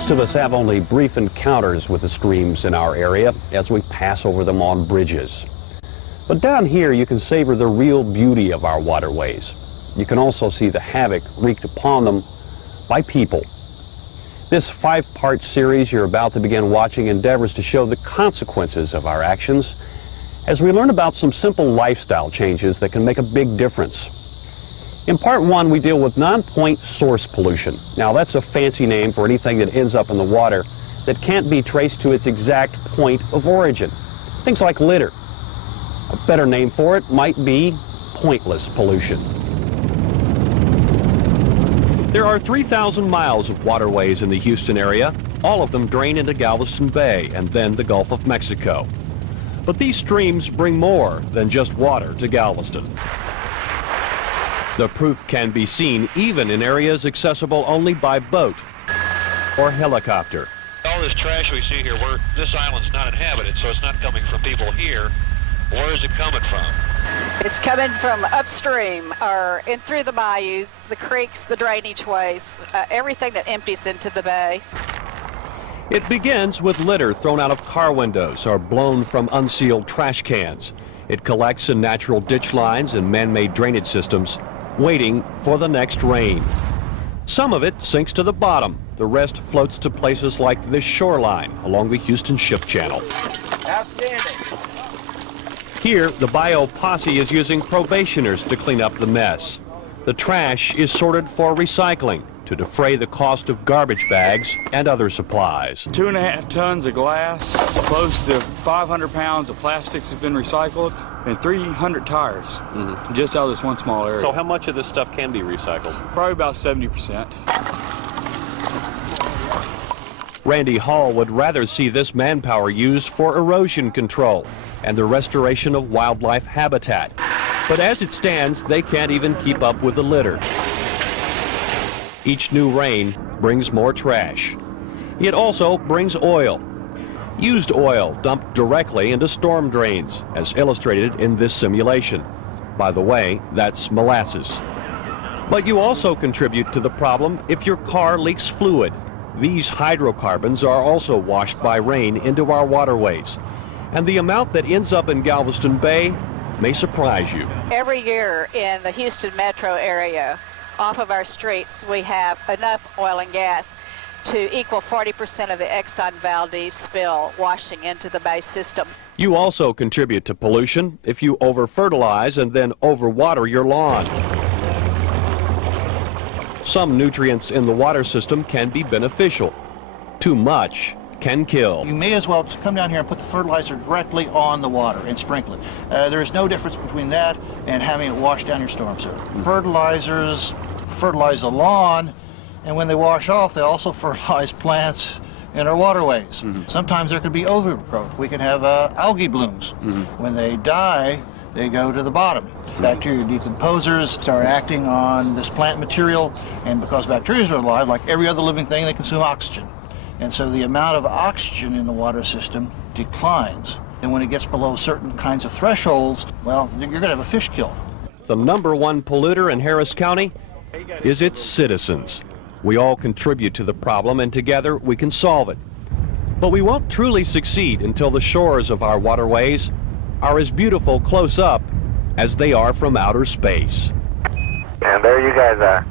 Most of us have only brief encounters with the streams in our area as we pass over them on bridges. But down here you can savor the real beauty of our waterways. You can also see the havoc wreaked upon them by people. This 5-part series you're about to begin watching endeavors to show the consequences of our actions as we learn about some simple lifestyle changes that can make a big difference. In part 1, we deal with non-point source pollution. Now, that's a fancy name for anything that ends up in the water that can't be traced to its exact point of origin. Things like litter. A better name for it might be pointless pollution. There are 3,000 miles of waterways in the Houston area. All of them drain into Galveston Bay and then the Gulf of Mexico. But these streams bring more than just water to Galveston. The proof can be seen even in areas accessible only by boat or helicopter. All this trash we see here, this island's not inhabited, so it's not coming from people here. Where is it coming from? It's coming from upstream or in through the bayous, the creeks, the drainage ways, everything that empties into the bay. It begins with litter thrown out of car windows or blown from unsealed trash cans. It collects in natural ditch lines and man-made drainage systems, waiting for the next rain. Some of it sinks to the bottom. The rest floats to places like this shoreline along the Houston Ship Channel. Outstanding. Here, the Bayou Posse is using probationers to clean up the mess. The trash is sorted for recycling to defray the cost of garbage bags and other supplies. 2.5 tons of glass, close to 500 pounds of plastics has been recycled, and 300 tires, just out of this one small area. So how much of this stuff can be recycled? Probably about 70%. Randy Hall would rather see this manpower used for erosion control and the restoration of wildlife habitat. But as it stands, they can't even keep up with the litter. Each new rain brings more trash. It also brings oil. Used oil dumped directly into storm drains, as illustrated in this simulation. By the way, that's molasses. But you also contribute to the problem if your car leaks fluid. These hydrocarbons are also washed by rain into our waterways. And the amount that ends up in Galveston Bay may surprise you. Every year in the Houston metro area, off of our streets, we have enough oil and gas to equal 40% of the Exxon Valdez spill washing into the bay system. You also contribute to pollution if you over-fertilize and then overwater your lawn. Some nutrients in the water system can be beneficial. Too much can kill. You may as well come down here and put the fertilizer directly on the water and sprinkle it. There's no difference between that and having it wash down your storm sewer. Fertilizers fertilize the lawn, and when they wash off, they also fertilize plants in our waterways. Sometimes there could be overgrowth. We can have algae blooms. When they die, they go to the bottom. Bacteria decomposers start acting on this plant material, and because bacteria are alive, like every other living thing, they consume oxygen. And so the amount of oxygen in the water system declines. And when it gets below certain kinds of thresholds, well, you're going to have a fish kill. The #1 polluter in Harris County is its citizens. We all contribute to the problem, and together we can solve it. But we won't truly succeed until the shores of our waterways are as beautiful close up as they are from outer space. And there you guys are.